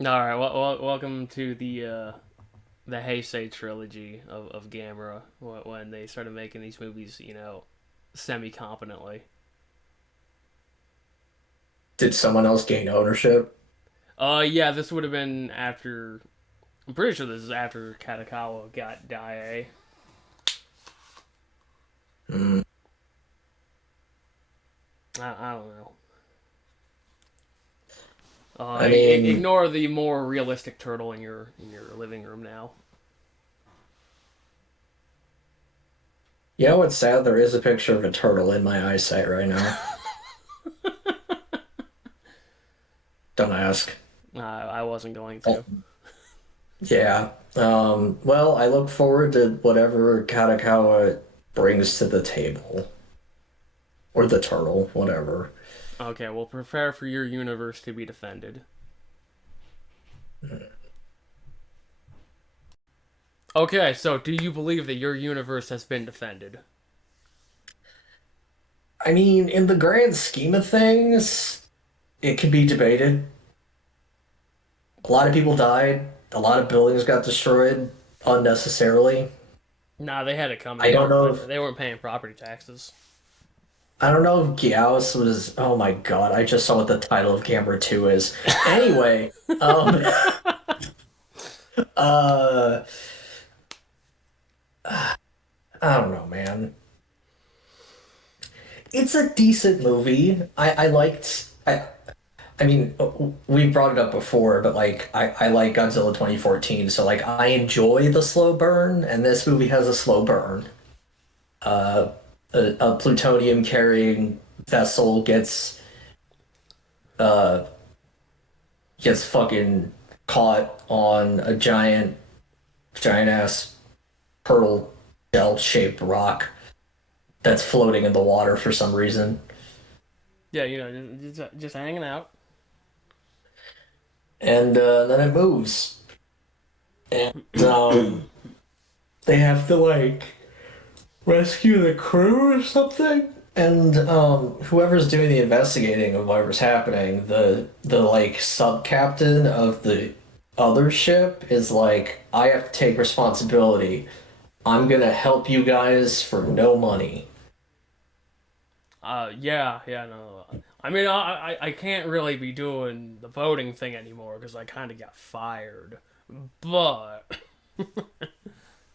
All right, welcome to the Heisei trilogy of Gamera when they started making these movies, semi competently. Did someone else gain ownership? Yeah, this would have been after. I'm pretty sure this is after Katakawa got Dai. Mm, I don't know. I mean, Ignore the more realistic turtle in your living room now. you know what's sad? There is a picture of a turtle in my eyesight right now. Don't ask. I wasn't going Oh, to. yeah. Well, I look forward to whatever Katakawa brings to the table. Or the turtle, whatever. Okay, well, prepare for your universe to be defended. Okay, so do you believe that your universe has been defended? I mean, in the grand scheme of things, it could be debated. A lot of people died. A lot of buildings got destroyed unnecessarily. Nah, they had it coming. I don't know if They weren't paying property taxes. I don't know if Gauss was. Oh my God! I just saw what the title of Camera 2 is. Anyway, um, uh, I don't know, man. It's a decent movie. I liked. I mean, we brought it up before, but like, I like Godzilla 2014, so like, I enjoy the slow burn, and this movie has a slow burn. Uh, a plutonium carrying vessel uh gets fucking caught on a giant ass turtle shell shaped rock that's floating in the water for some reason. Yeah, just hanging out. And then it moves. And they have to like rescue the crew or something. And whoever's doing the investigating of whatever's happening, the like sub captain of the other ship is like, I have to take responsibility. I'm gonna help you guys for no money. Yeah, no. I mean, I can't really be doing the voting thing anymore because I kind of got fired. But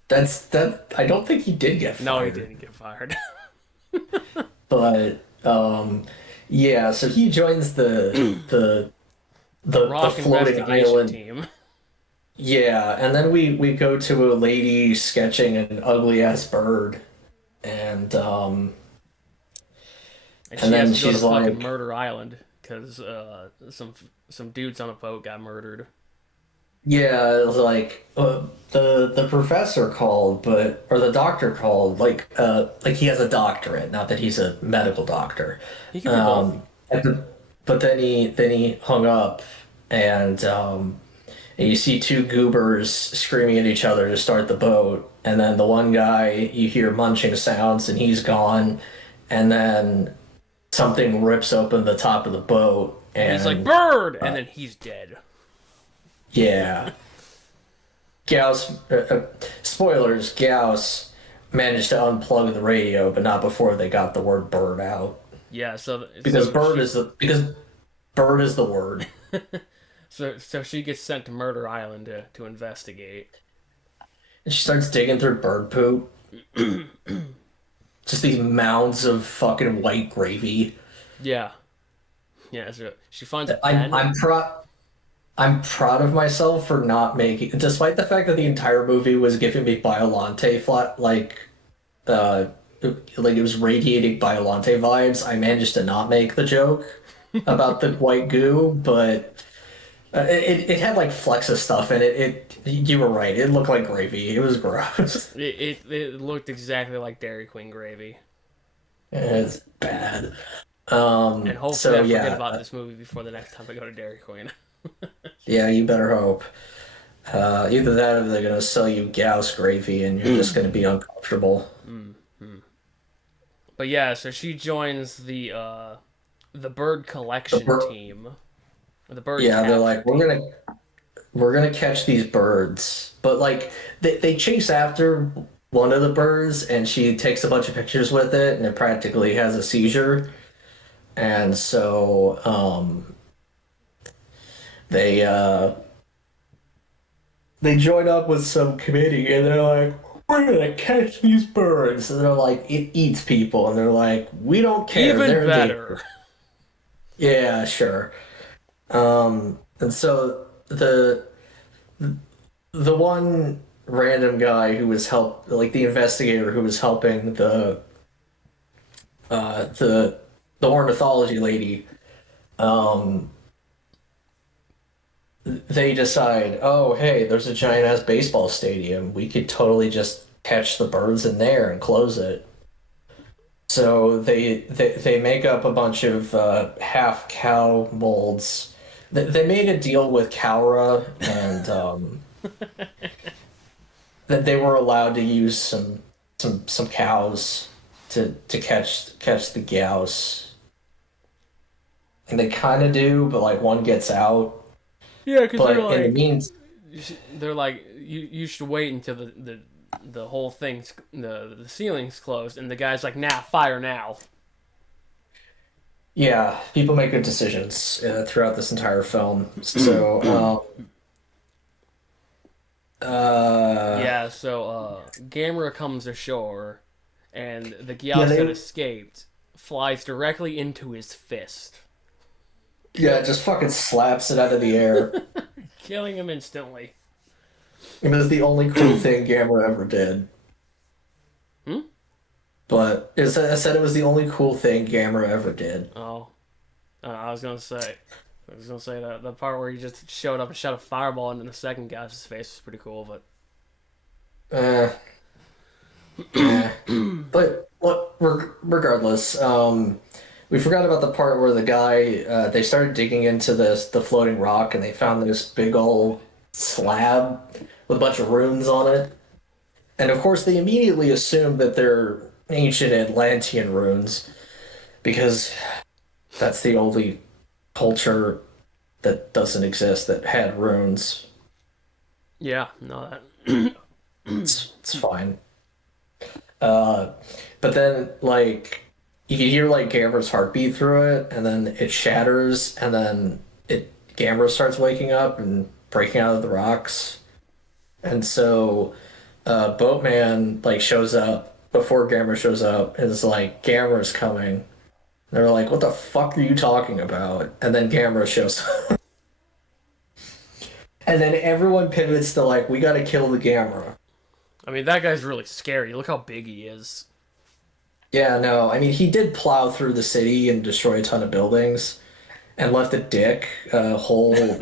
That I don't think he did get no, he fired. didn't get fired. But yeah, so he joins The the Rock floating investigation island. team, Yeah, and then we go to a lady sketching an ugly ass bird, and and and she has then to go to she's fucking like, Murder Island because some dudes on a boat got murdered. yeah, it was like the professor called, but or the doctor called, like he has a doctorate, not that he's a medical doctor. He could be both. Um, but then he hung up, and and you see two goobers screaming at each other to start the boat, and then the one guy you hear munching sounds, and he's gone, and then something rips open the top of the boat, And he's like, and bird! And uh, then he's dead. yeah. Gauss, spoilers, Gauss managed to unplug the radio, but not before they got the word bird out. Yeah, Because bird is the word. so she gets sent to Murder Island to investigate. And she starts digging through bird poop. Just these mounds of fucking white gravy. Yeah, yeah. So she finds a I'm pen. I'm proud I'm proud of myself for not making, despite the fact that the entire movie was giving me Biolante flat uh like it was radiating Biolante vibes. I managed to not make the joke about the white goo, but it had like Flexa stuff in it. You were right. It looked like gravy. It was gross. It looked exactly like Dairy Queen gravy. It's bad. And hopefully, So I forget yeah, about this movie before the next time I go to Dairy Queen. yeah, you better hope. Either that or they're gonna sell you Gauss gravy and you're just gonna be uncomfortable. Mm-hmm. But yeah, so she joins the bird The collection per team, the bird Yeah, they're capture like, we're gonna team. we're gonna catch these birds. But like they chase after one of the birds and she takes a bunch of pictures with it and it practically has a seizure. And so they they join up with some committee and they're like, we're gonna catch these birds. And they're like, it eats people. And they're like, we don't care. Even They're better. endangered. Yeah, sure. And so the one random guy who was like the investigator who was helping uh the the ornithology lady, um, they decide, oh hey, there's a giant ass baseball stadium. We could totally just catch the birds in there and close it. So they make up a bunch of half cow molds. They made a deal with Cowra and that they were allowed to use some cows to catch the grouse, and they kind of do, but like one gets out. Yeah, because But in the means, they're like you should wait until the whole thing's the ceiling's closed, and the guy's like, nah, fire now. yeah, people make good decisions throughout this entire film. So, Yeah, so Gamera comes ashore, and the yeah, Gyaos that escaped flies directly into his fist, yeah, kill, just fucking slaps it out of the air. killing him instantly. It was the only cool thing Gamera ever did. Hmm? But I said it was the only cool thing Gamera ever did. Oh, I was gonna say that the part where he just showed up and shot a fireball into the second guy's face was pretty cool, but Uh, yeah. But what, regardless, we forgot about the part where the guy they started digging into the floating rock and they found this big old slab with a bunch of runes on it. And of course, they immediately assumed that they're ancient Atlantean runes because that's the only culture that doesn't exist that had runes. yeah, no that. It's fine. Uh, but then like you can hear like Gamera's heartbeat through it, and then it shatters, and then Gamera starts waking up and breaking out of the rocks, and so Boatman like shows up before Gamera shows up, and is like Gamera's coming. They're like, "What the fuck are you talking about?" And then Gamera shows up, and then everyone pivots to like, "We gotta kill the Gamera." I mean, that guy's really scary. Look how big he is. Yeah, no, I mean he did plow through the city and destroy a ton of buildings and left a dick hole,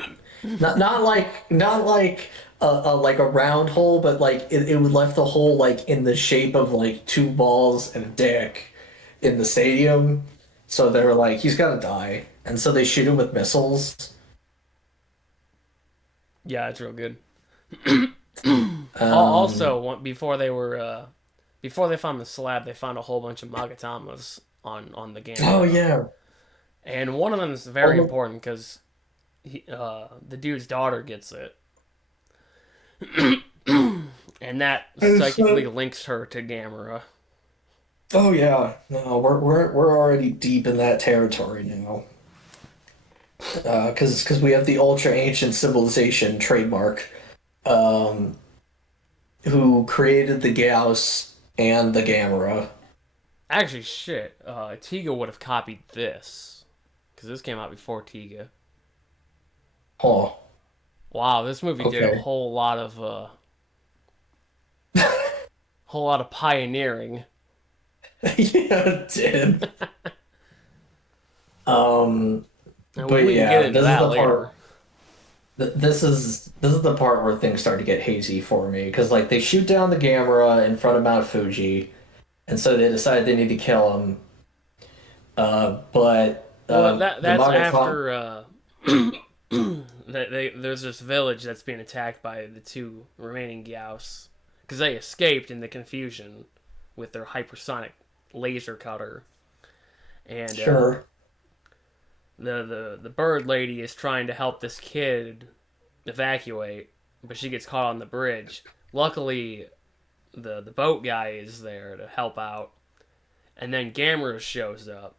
not like a round hole, but like it would left the hole like in the shape of like two balls and a dick in the stadium. So they were like, he's gotta die, and so they shoot him with missiles. Yeah, it's real good. Um, Also, before they found the slab, they found a whole bunch of Magatamas on the oh Gamera, yeah, and one of them is very oh, important because the dude's daughter gets it, and that it's, psychically links her to Gamera. oh yeah, no, we're already deep in that territory now. Because we have the ultra ancient civilization trademark, um, who created the Gauss and the Gamera. Actually, shit, Tiga would have copied this because this came out before Tiga. Huh. Wow, this movie did a Okay. whole lot of pioneering. Yeah, it did. Um, And but we can get yeah, into this is that the later. part. This is the part where things start to get hazy for me because like they shoot down the Gamera in front of Mount Fuji, and so they decide they need to kill him. But Well, the that's Magatama. after there's this village that's being attacked by the two remaining Gyaos because they escaped in the confusion with their hypersonic laser cutter, and Sure. the bird lady is trying to help this kid evacuate, but she gets caught on the bridge. Luckily, the boat guy is there to help out, and then Gamera shows up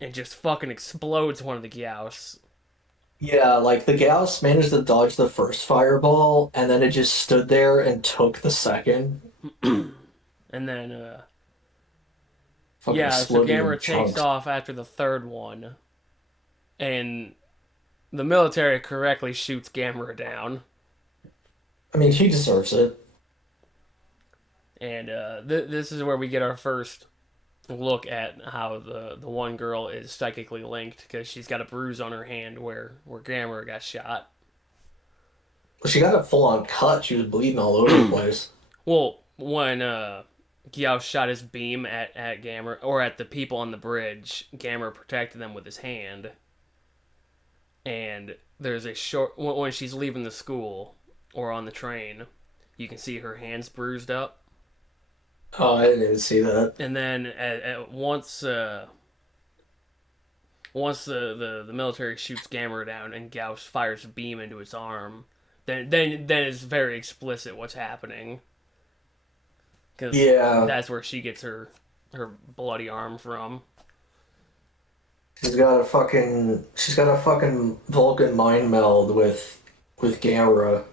and just fucking explodes one of the Gyaos. Yeah, like the Gauss managed to dodge the first fireball, and then it just stood there and took the second. And then, Fucking yeah, so exploded in Gamera takes chunks. off after the third one, and the military correctly shoots Gamera down. I mean, she deserves it. And this is where we get our first look at how the one girl is psychically linked because she's got a bruise on her hand where Gamera got shot. She got a full-on cut. She was bleeding all over the place. Well, when Gyao shot his beam at Gamera or at the people on the bridge, Gamera protected them with his hand. And there's a short when she's leaving the school or on the train, you can see her hands bruised up. Oh, I didn't even see that. And then once the military shoots Gamera down and Gauss fires a beam into his arm, then it's very explicit what's happening. Because Yeah, that's where she gets her bloody arm from. she's got a fucking Vulcan mind meld with Gamera.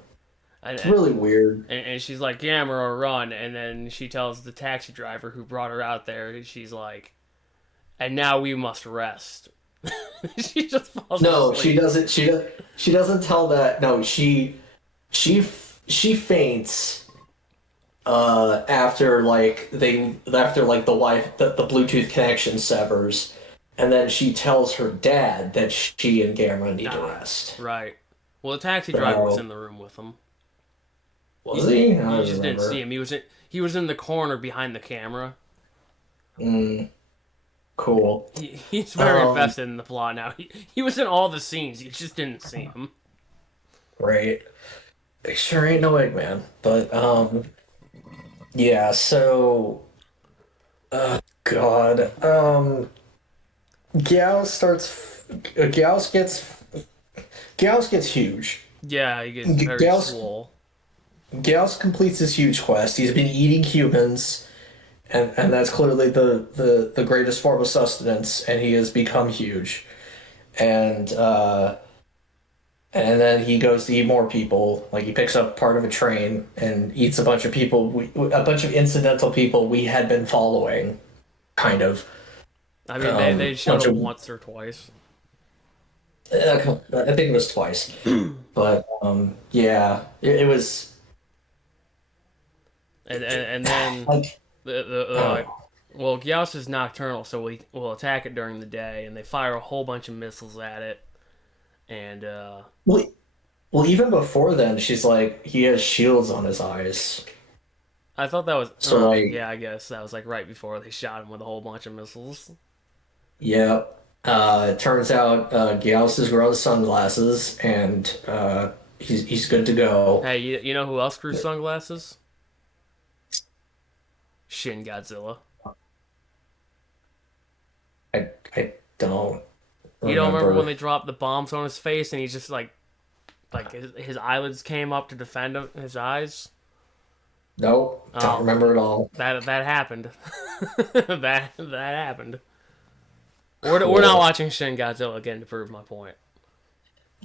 And, It's really weird. and she's like, Gamera, run. And then she tells the taxi driver who brought her out there, she's like, and now we must rest. She just falls No, she asleep. doesn't. She doesn't tell that. No, she faints. After the Bluetooth connection severs, and then she tells her dad that she and Gamera need to Ah, rest. right. Well, the taxi driver was So in the room with him. was he? I You don't just didn't see remember. him. He was in the corner behind the camera. Mm, cool. He's very Um, invested in the plot now. He was in all the scenes. You just didn't see him. right. It sure ain't no Eggman, but yeah. So, God, Gauss starts. Gauss gets huge. Yeah, he gets very Gauss swole. Gauss completes his huge quest. He's been eating humans, and that's clearly the greatest form of sustenance, and he has become huge. And and then he goes to eat more people. Like he picks up part of a train and eats a bunch of people, a bunch of incidental people we had been following, kind of. I mean, they showed Bunch him of once or twice. I think it was twice, but yeah, it was And then like like, oh. well, Gyaos is nocturnal, so we will attack it during the day, and they fire a whole bunch of missiles at it. And Well, well, even before then, she's like, he has shields on his eyes. I thought that was, So, oh like, yeah, I guess that was like right before they shot him with a whole bunch of missiles. yeah. It turns out Gauss has grown sunglasses, and he's good to go. Hey, you know who else grew sunglasses? Shin Godzilla. I don't You don't remember when they remember. dropped the bombs on his face and he just like his eyelids came up to defend his eyes? Nope, don't Oh, remember at all. that happened. That happened. We're not Cool. watching Shin Godzilla again to prove my point.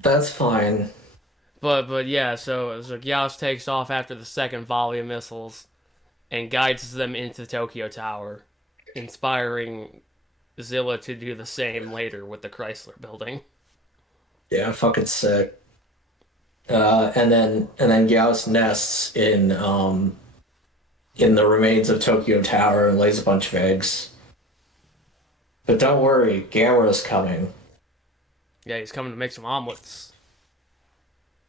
That's fine. But yeah, so Gyaos takes off after the second volley of missiles and guides them into Tokyo Tower, inspiring Zilla to do the same later with the Chrysler Building. Yeah, fucking sick. And then Gauss nests in the remains of Tokyo Tower and lays a bunch of eggs. But don't worry, Gamera's coming. Yeah, he's coming to make some omelets.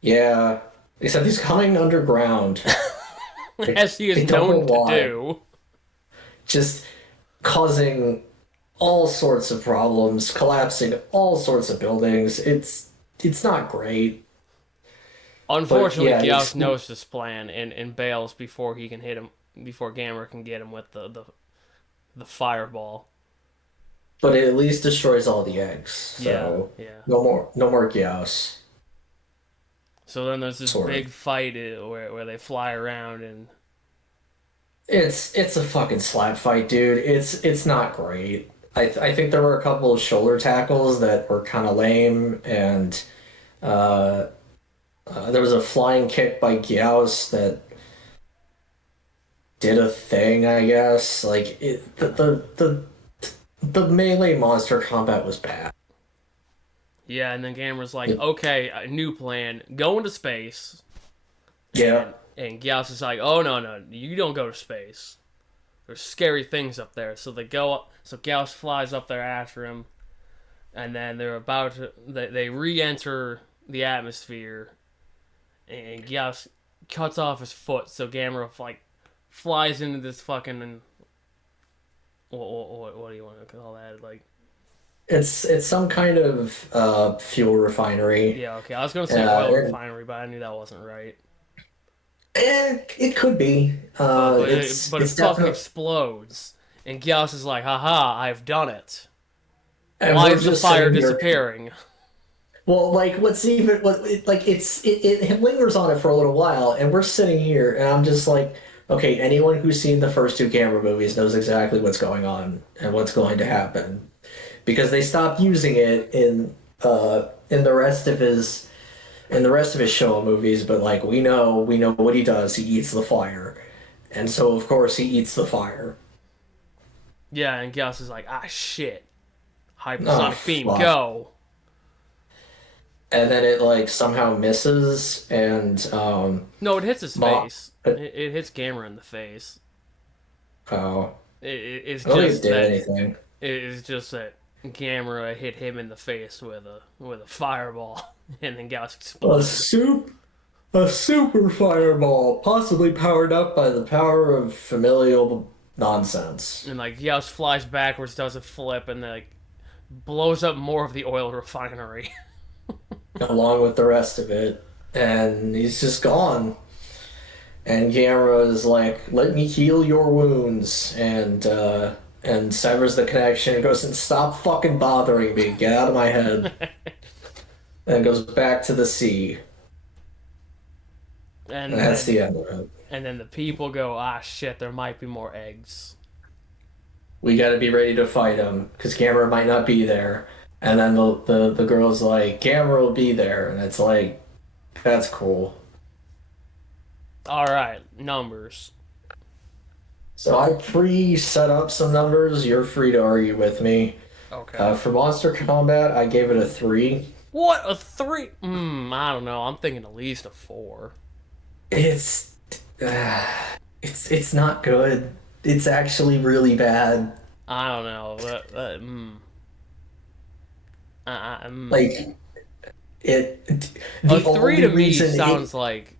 Yeah, except he's coming underground. As he I is don't know known to why. do. Just causing all sorts of problems, collapsing all sorts of buildings. It's not great. But Unfortunately, yeah, Gyaos knows this plan and bails before he can hit him, before Gamera can get him with the fireball. but it at least destroys all the eggs. Yeah, So yeah. no more Gyaos. So then there's this sort of. big fight where they fly around and It's a fucking slap fight, dude. It's not great. I think there were a couple of shoulder tackles that were kind of lame, and uh, there was a flying kick by Gyaos that did a thing, I guess. Like the melee monster combat was bad. yeah, and then Gamera's like, It- okay, a new plan, go into space, yeah, and Gyaos is like, oh no, you don't go to space. There's scary things up there. So they go up. So Gyaos flies up there after him, and then they're about to. They re-enter the atmosphere, and Gyaos cuts off his foot. So Gamera like flies into this fucking. What do you want to call that? Like, it's some kind of fuel refinery. yeah, okay. I was gonna say oil And, refinery, but I knew that wasn't right. it could be. But it It's fucking definitely, explodes, and Gyaos is like, haha, I've done it. and Why we're is the just fire sitting here. disappearing? Well, like what's even what it, like it lingers on it for a little while, and we're sitting here, and I'm just like, okay, anyone who's seen the first two camera movies knows exactly what's going on and what's going to happen because they stopped using it in the rest of his show movies, but like we know what he does. He eats the fire, and so of course he eats the fire. Yeah, and Gyaos is like, ah, shit. Oh Hypersonic beam, fuck! go. And then it like somehow misses, and No, it hits his Ma face. It hits Gamera in the face. oh, It's I don't think it just did that anything. it's just that Gamera hit him in the face with a fireball, and then Gyaos A exploded. soup, a super fireball, possibly powered up by the power of familial nonsense, And like Gyaos flies backwards, does a flip, and then like blows up more of the oil refinery. along with the rest of it, and he's just gone. And Gamera is like, "Let me heal your wounds," and severs the connection and goes and stop fucking bothering me. Get out of my head. And goes back to the sea. And and that's then the end of it. and then the people go, ah, shit, there might be more eggs. We got to be ready to fight him because Gamera might not be there. And then the girl's like, Gamera will be there, and it's like, that's cool. All right, numbers. So I pre-set up some numbers. You're free to argue with me. Okay. For Monster Combat, I gave it a 3. What a three? I don't know. I'm thinking at least a 4. It's uh, it's not good. It's actually really bad. I don't know. Like it. A The 3 only to me reason it sounds like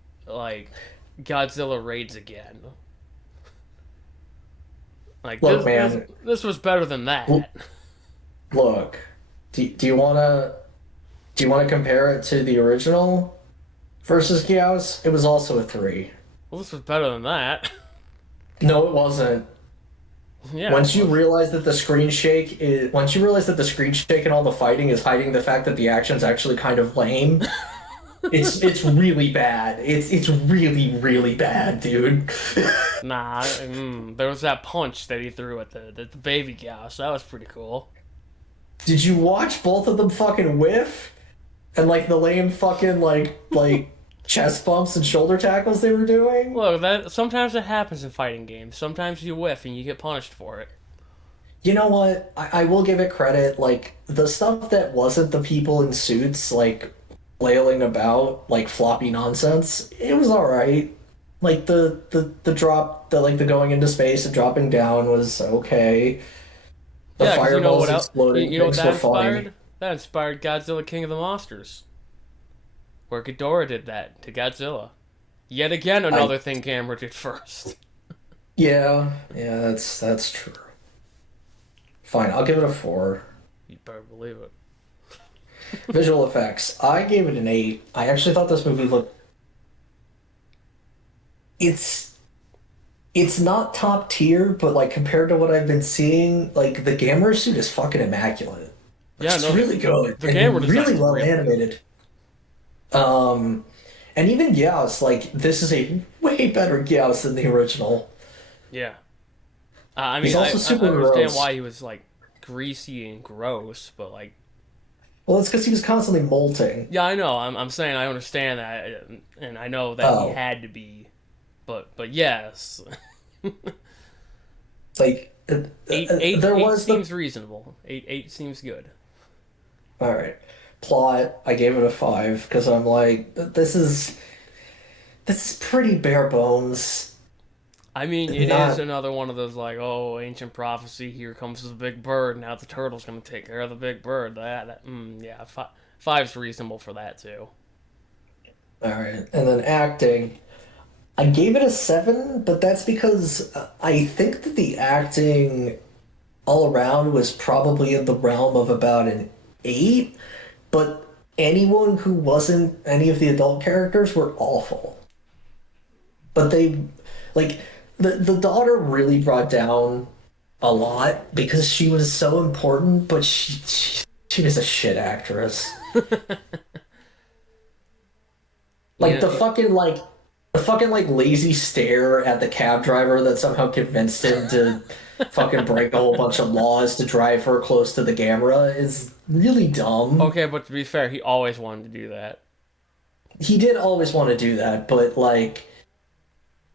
Godzilla raids again. Like look, this man. this was better than l- that. Look. Do you wanna compare it to the original versus Gyaos? It was also a 3. Well, this was better than that. No, it wasn't. Yeah, it was. Once you realize that the screen shake and all the fighting is hiding the fact that the action's actually kind of lame, it's really bad. It's really really bad, dude. Nah, there was that punch that he threw at the baby gas. That was pretty cool. Did you watch both of them fucking whiff? And like the lame fucking like chest bumps and shoulder tackles they were doing? Look, that sometimes it happens in fighting games. Sometimes you whiff and you get punished for it. You know what? I will give it credit. Like the stuff that wasn't the people in suits like flailing about like floppy nonsense, it was all right. Like the drop, the going into space and dropping down was okay. The Yeah, because you know what fireballs else? exploding You know what things that were funny. inspired? That inspired Godzilla King of the Monsters, where Ghidorah did that to Godzilla. Yet again, I another thing Gamera did first. yeah, that's true. Fine, I'll give it a 4. You better believe it. Visual effects, I gave it an 8. I actually thought this movie looked. It's it's not top tier, but like compared to what I've been seeing, like the Gamera suit is fucking immaculate. Yeah, It's no, really good the Gamera and really design's well real good. animated. Um, And even Gyaos, like this is a way better Gyaos than the original. Yeah. I He's mean, also I super understand why gross. he was like greasy and gross, but like, Well, it's because he was constantly molting. yeah, I know. I'm saying I understand that, and I know that he Oh, had to be, but yes, like there eight was the seems reasonable. Eight seems good. all right plot. I gave it a 5 because I'm like this is pretty bare bones. I mean, it is Not another one of those like, oh, ancient prophecy. Here comes the big bird. Now the turtle's gonna take care of the big bird. Yeah, five's reasonable for that too. all right. And then acting. I gave it a 7, but that's because I think that the acting all around was probably in the realm of about an 8, but anyone who wasn't any of the adult characters were awful. But they, like, the daughter really brought down a lot because she was so important, but she was a shit actress. You Like know, the fucking like lazy stare at the cab driver that somehow convinced him to fucking break a whole bunch of laws to drive her close to the Gamera is really dumb. okay, but to be fair, he always wanted to do that. He did always want to do that, but like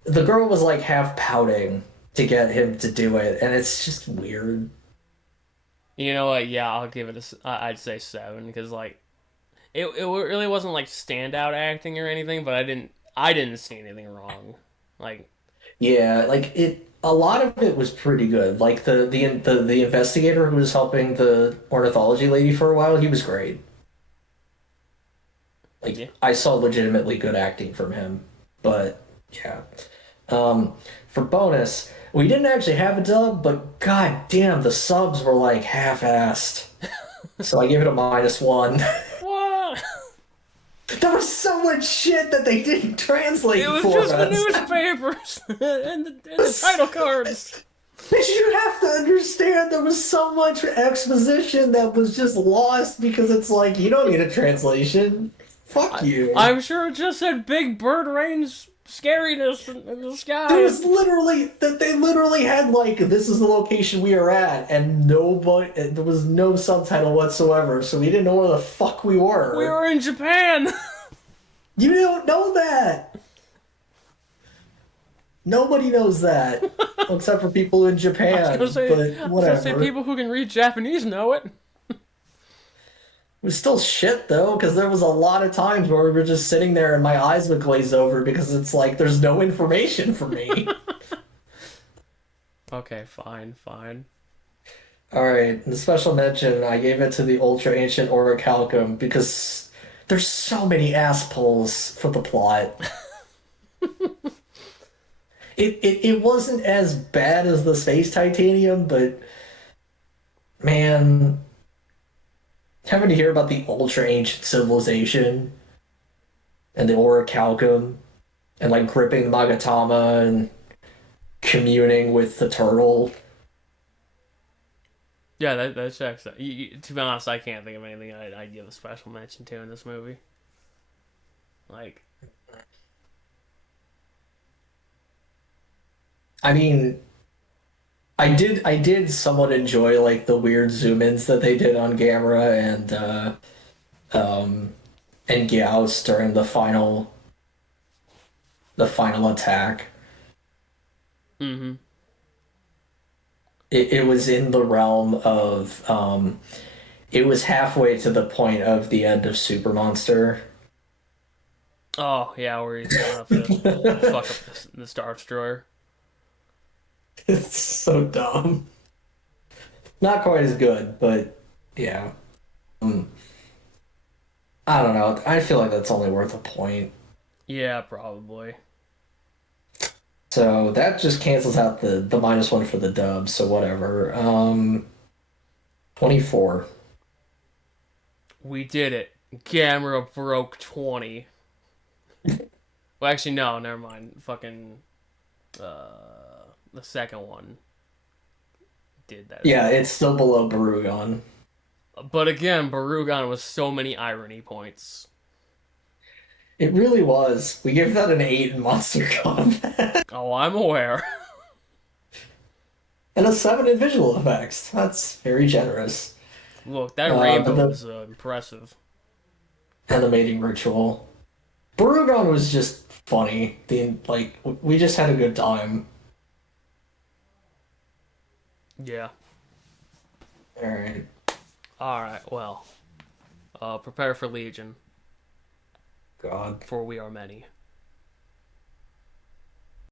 the girl was like half pouting to get him to do it, and it's just weird. You know what? Yeah, I'll give it I'd say 7 because like it really wasn't like standout acting or anything, but I didn't see anything wrong. Like, Yeah, like it a lot of it was pretty good. Like the investigator who was helping the ornithology lady for a while, he was great. yeah. Like I saw legitimately good acting from him. But yeah. Um, for bonus, we didn't actually have a dub, but god damn, the subs were like half-assed. So I gave it a -1. What? There was so much shit that they didn't It translate was for just the us. newspapers and the title cards. But you have to understand there was so much exposition that was just lost because it's like you don't need a translation. Fuck you. I'm sure it just said Big Bird Rain's scariness in the There sky. was literally that they literally had like this is the location we are at and nobody there was no subtitle whatsoever, so we didn't know where the fuck we We were. were in Japan. You don't know that. Nobody knows that except for people in Japan, but I was gonna say whatever. people who can read Japanese know it. It was still shit though, because there was a lot of times where we were just sitting there and my eyes would glaze over because it's like there's no information for me. Okay, fine, fine. All right, the special mention, I gave it to the Ultra Ancient Orichalcum because there's so many ass pulls for the plot. It wasn't as bad as the Space Titanium, but man, having to hear about the Ultra Ancient Civilization and the Orichalcum and like gripping the Magatama and communing with the turtle. Yeah, that checks out. To be honest, I can't think of anything I'd give a special mention to in this movie. Like, I mean, I did somewhat enjoy like the weird zoom ins that they did on Gamera um and Gyaos during the final attack. mm-hmm. It was in the realm of it was halfway to the point of the end of Super Monster. Oh yeah, where he's going up to fuck up the Star Destroyer. It's so dumb. Not quite as good, but yeah. Mm, I don't know. I feel like that's only worth a point. Yeah, probably. So that just cancels out the -1 for the dub, so whatever. 24. We did it. Gamera broke 20. Well, actually, no, never mind. Fucking the second one did that as Yeah, well. it's still below Barugon. But again, Barugan was so many irony points. It really was. We gave that an 8 in Monster Combat. Oh, I'm aware. And a 7 in visual effects. That's very generous. Look, that But rainbow the was impressive. animating ritual. Barugon was just funny. We just had a good time. Yeah. Alright. Alright, well. Prepare for Legion, God. for we are many.